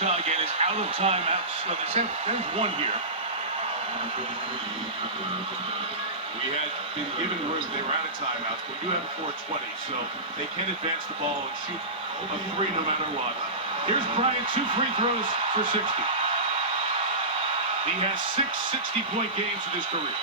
Utah again is out of timeouts. So there's one here. We had been given word that they were out of timeouts, but we do have a 4:20, so they can advance the ball and shoot a three no matter what. Here's Bryant, 2 free throws for 60. He has 6 60-point games in his career.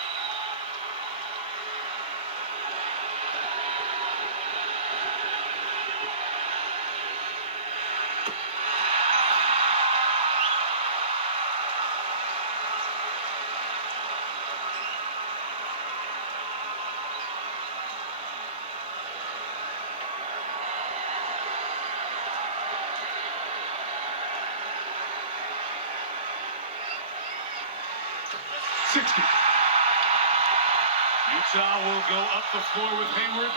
Utah will go up the floor with Hayward.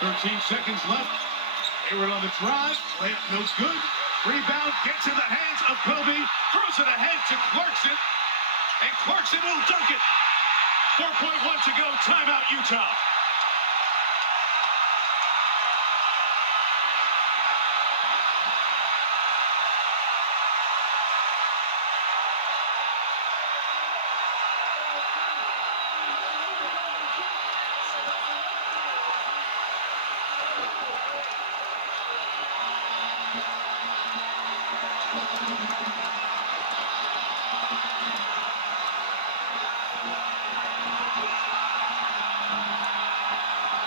13 seconds left. Hayward on the drive. Layup no good. Rebound gets in the hands of Kobe. Throws it ahead to Clarkson. And Clarkson will dunk it. 4.1 to go. Timeout, Utah.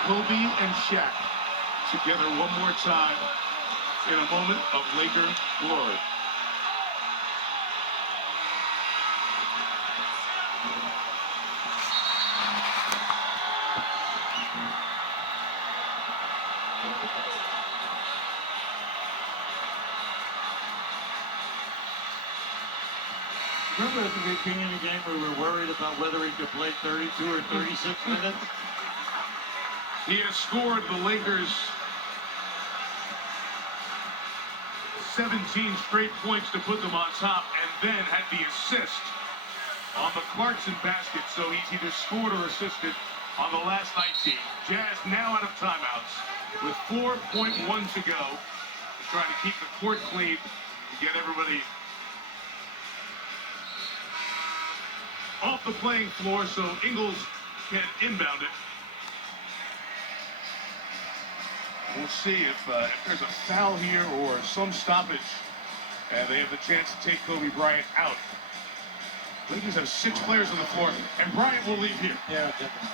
Kobe and Shaq together one more time in a moment of Laker glory. Remember at the beginning of the game we were worried about whether he could play 32 or 36 minutes? He has scored the Lakers 17 straight points to put them on top, and then had the assist on the Clarkson basket. So he's either scored or assisted on the last 19. Jazz now out of timeouts with 4.1 to go. He's trying to keep the court clean to get everybody off the playing floor so Ingles can inbound it. We'll see if there's a foul here or some stoppage, and they have the chance to take Kobe Bryant out. Lakers have 6 players on the floor, and Bryant will leave here. Yeah, definitely.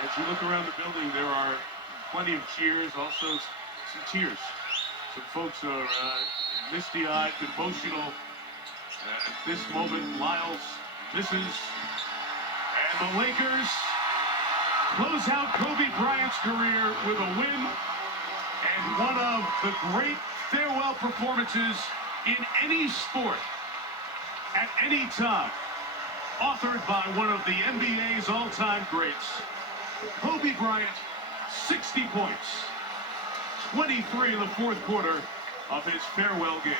As you look around the building, there are plenty of cheers, also some tears. Some folks are misty-eyed, emotional. At this moment, Lyles misses. And the Lakers close out Kobe Bryant's career with a win and one of the great farewell performances in any sport at any time. Authored by one of the NBA's all-time greats. Kobe Bryant, 60 points, 23 in the fourth quarter of his farewell game.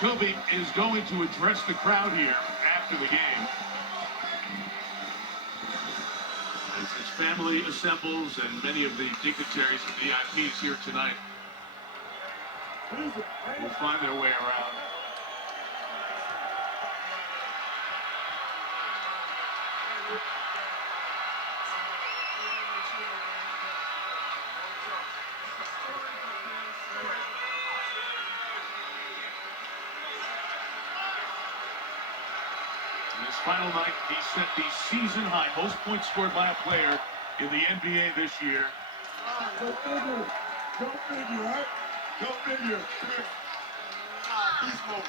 Kobe is going to address the crowd here after the game. As his family assembles and many of the dignitaries and VIPs here tonight will find their way around. His final night, he set the season high, most points scored by a player in the NBA this year. Go figure. Go figure, right? Go figure. Beast mode.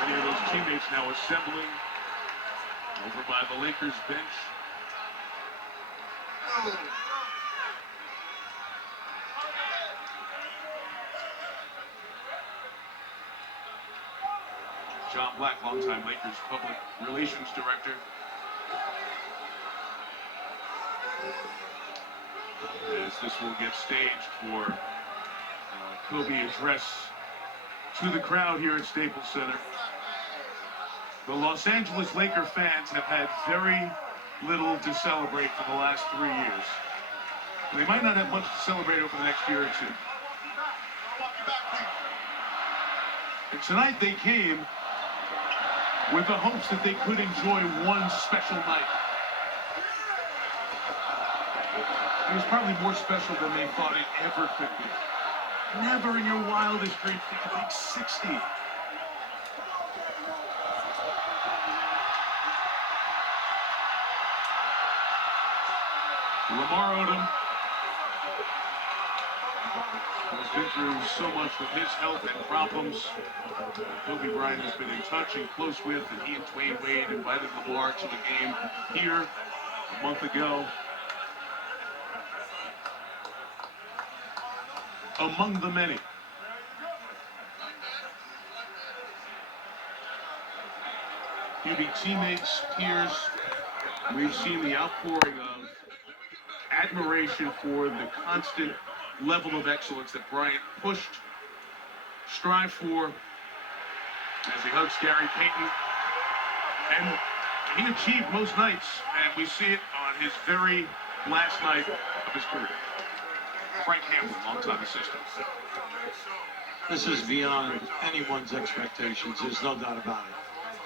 Many of those teammates now assembling over by the Lakers bench. John Black, longtime Lakers public relations director. As this will get staged for Kobe address to the crowd here at Staples Center. The Los Angeles Laker fans have had very little to celebrate for the last 3 years. They might not have much to celebrate over the next year or two. And tonight they came with the hopes that they could enjoy one special night. It was probably more special than they thought it ever could be. Never in your wildest dreams did you think 60. Lamar Odom has been through so much with his health and problems. Kobe Bryant has been in touch and close with, and he and Dwayne Wade invited Lamar to the game here a month ago. Among the many. He'll be teammates, peers. We've seen the outpouring of admiration for the constant level of excellence that Bryant pushed, strived for as he hugs Gary Payton. And he achieved most nights, and we see it on his very last night of his career. Frank Hamlin, longtime assistant. This is beyond anyone's expectations, there's no doubt about it.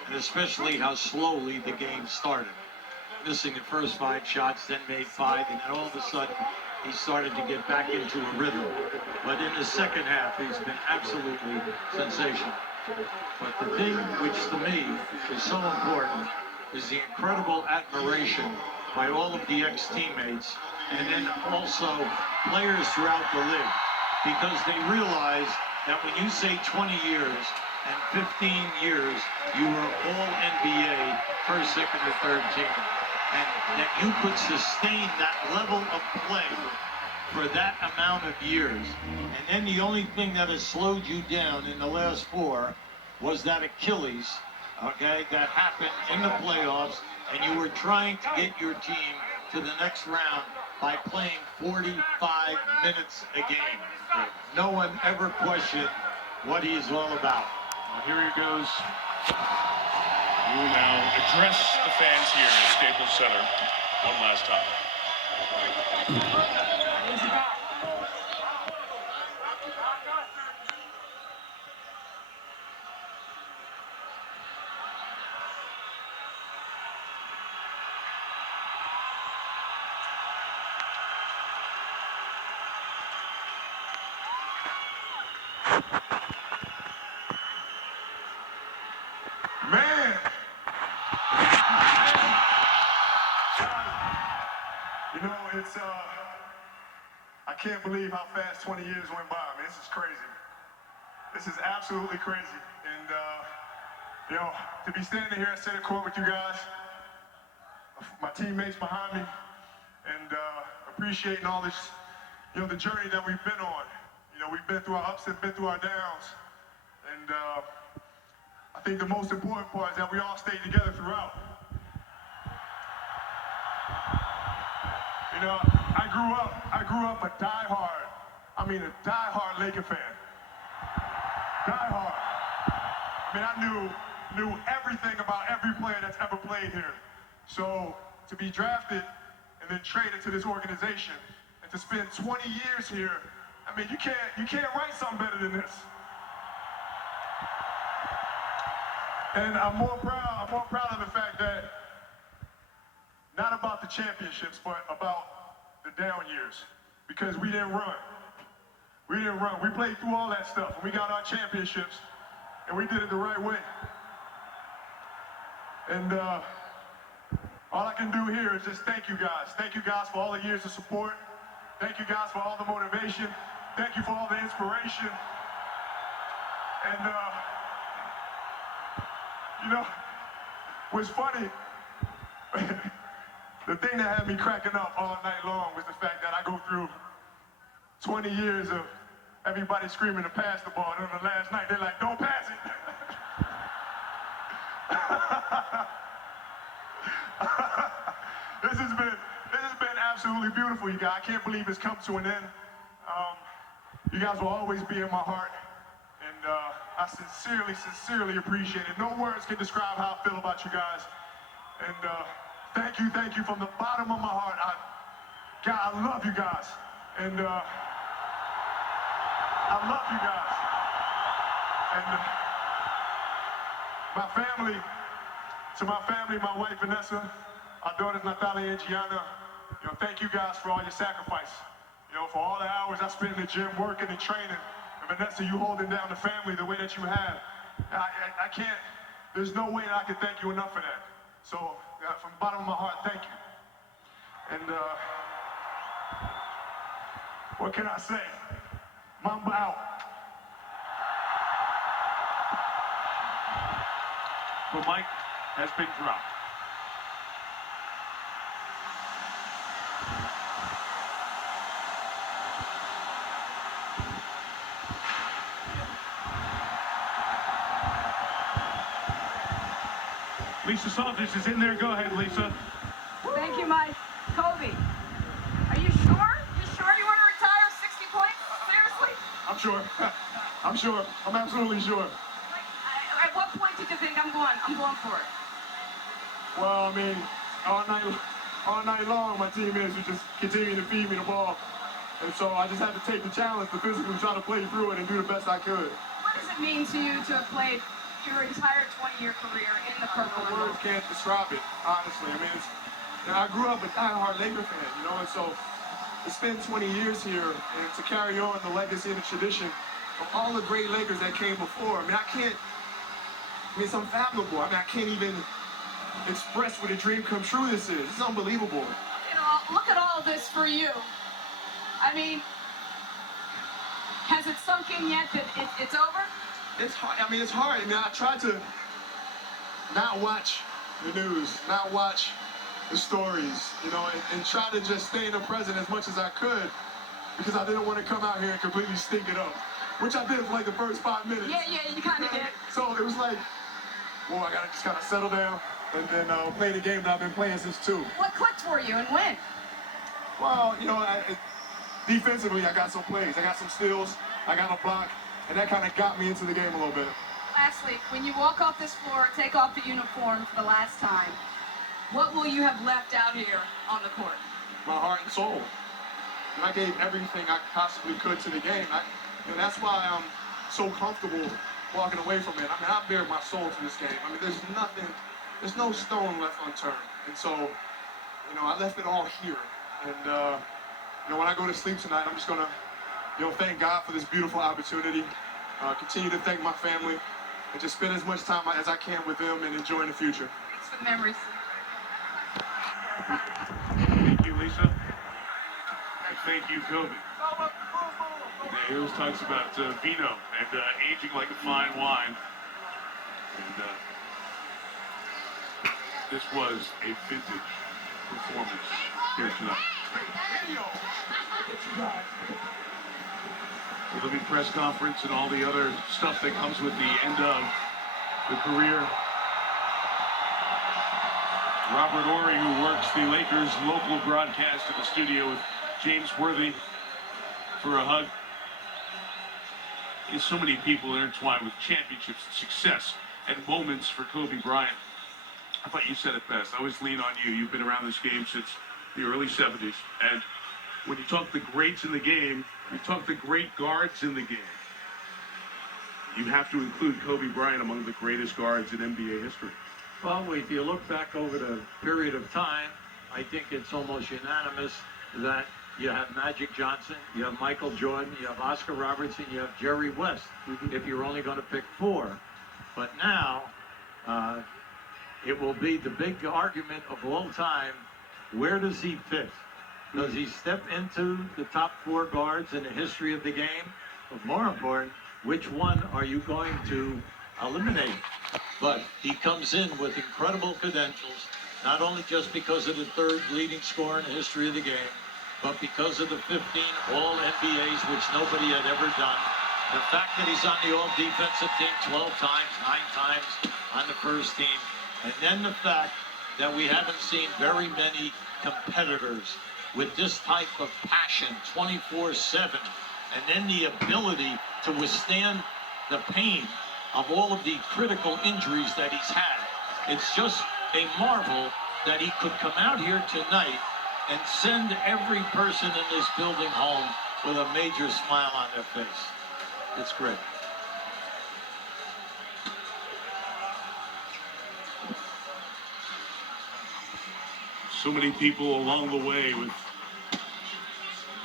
And especially how slowly the game started. Missing the first 5 shots, then made 5, and then all of a sudden he started to get back into a rhythm. But in the second half, he's been absolutely sensational. But the thing which to me is so important is the incredible admiration by all of the ex-teammates and then also players throughout the league, because they realize that when you say 20 years and 15 years, you were all NBA, first, second, or third team, and that you could sustain that level of play for that amount of years. And then the only thing that has slowed you down in the last 4 was that Achilles, okay, that happened in the playoffs, and you were trying to get your team to the next round by playing 45 minutes a game. No one ever questioned what he is all about. Well, here he goes. He will now address the fans here at Staples Center one last time. Man! You know, it's, I can't believe how fast 20 years went by. I mean, this is crazy. This is absolutely crazy. And, you know, to be standing here at center court with you guys, my teammates behind me, and appreciating all this, you know, the journey that we've been on. You know, we've been through our ups and been through our downs. And I think the most important part is that we all stayed together throughout. You know, I grew up a diehard Laker fan. Diehard. I mean, I knew everything about every player that's ever played here. So to be drafted and then traded to this organization and to spend 20 years here, I I mean, you can't write something better than this. And I'm more proud of the fact that not about the championships, but about the down years. Because we didn't run. We didn't run. We played through all that stuff. And we got our championships, and we did it the right way. And all I can do here is just thank you guys. Thank you guys for all the years of support. Thank you guys for all the motivation. Thank you for all the inspiration. And, you know, what's funny, the thing that had me cracking up all night long was the fact that I go through 20 years of everybody screaming to pass the ball. And on the last night, they're like, don't pass it. This has been absolutely beautiful, you guys. I can't believe it's come to an end. You guys will always be in my heart. And I sincerely appreciate it. No words can describe how I feel about you guys. And thank you from the bottom of my heart. God, I love you guys. And I love you guys. And my family, my wife Vanessa, our daughters Natalia and Gianna, you know, thank you guys for all your sacrifice. You know, for all the hours I spent in the gym working and training. And Vanessa, you holding down the family the way that you have. I can't, there's no way that I can thank you enough for that. So, from the bottom of my heart, thank you. And, what can I say? Mamba out. The mic has been dropped. Lisa Salters is in there. Go ahead, Lisa. Thank you, Mike. Kobe, are you sure? You sure you want to retire 60 points? Seriously? I'm sure. I'm sure. I'm absolutely sure. At what point did you think I'm going for it? Well, I mean, all night long, my teammates would just continue to feed me the ball. And so I just had to take the challenge to physically try to play through it and do the best I could. What does it mean to you to have played your entire 20-year career in the purple and Words gold? can't describe it, honestly. I mean, I grew up a diehard Laker fan, you know, and so to spend 20 years here and to carry on the legacy and the tradition of all the great Lakers that came before. I mean, it's unfathomable. I mean, I can't even express what a dream come true this is. It's unbelievable. Look at all of this for you. I mean, has it sunk in yet that it's over? It's hard. I mean, it's hard. I mean, I tried to not watch the news, not watch the stories, you know, and try to just stay in the present as much as I could because I didn't want to come out here and completely stink it up, which I did for like the first 5 minutes. Yeah, you kind of did. So it was like, well, I gotta just kind of settle down and then play the game that I've been playing since 2. What clicked for you and when? Well, you know, defensively, I got some plays, I got some steals, I got a block, and that kind of got me into the game a little bit. Lastly, when you walk off this floor, take off the uniform for the last time, what will you have left out here on the court? My heart and soul. And I gave everything I possibly could to the game. And that's why I'm so comfortable walking away from it. I mean, I bared my soul to this game. I mean, there's no stone left unturned. And so, you know, I left it all here. And, you know, when I go to sleep tonight, I'm just going to, you know, thank God for this beautiful opportunity. Continue to thank my family and just spend as much time as I can with them and enjoying the future. Thanks for the memories. Thank you, Lisa. And thank you, Kobe. He always talks about vino and aging like a fine wine. And this was a vintage performance here tonight. The big press conference and all the other stuff that comes with the end of the career. Robert Ory, who works the Lakers local broadcast in the studio with James Worthy for a hug. There's so many people intertwined with championships, success, and moments for Kobe Bryant. I thought you said it best. I always lean on you. You've been around this game since the early 70s. And when you talk the greats in the game, you talk the great guards in the game. You have to include Kobe Bryant among the greatest guards in NBA history. Well, if you look back over the period of time, I think it's almost unanimous that you have Magic Johnson, you have Michael Jordan, you have Oscar Robertson, you have Jerry West, if you're only going to pick four. But now, it will be the big argument of all time, where does he fit? Does he step into the top four guards in the history of the game? But more important, which one are you going to eliminate? But he comes in with incredible credentials, not only just because of the third leading scorer in the history of the game, but because of the 15 All-NBAs, which nobody had ever done. The fact that he's on the All-Defensive team 12 times, 9 times on the first team. And then the fact that we haven't seen very many competitors with this type of passion 24/7. And then the ability to withstand the pain of all of the critical injuries that he's had. It's just a marvel that he could come out here tonight and send every person in this building home with a major smile on their face. It's great. So many people along the way with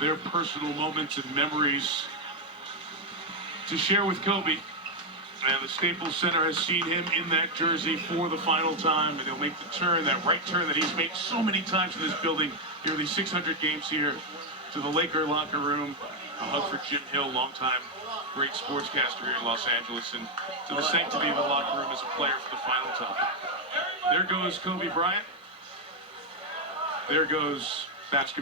their personal moments and memories to share with Kobe. And the Staples Center has seen him in that jersey for the final time, and he'll make the turn, that right turn that he's made so many times in this building, nearly 600 games here, to the Laker locker room. A hug for Jim Hill, longtime great sportscaster here in Los Angeles, and to the sanctity of the locker room as a player for the final time. There goes Kobe Bryant. There goes basketball.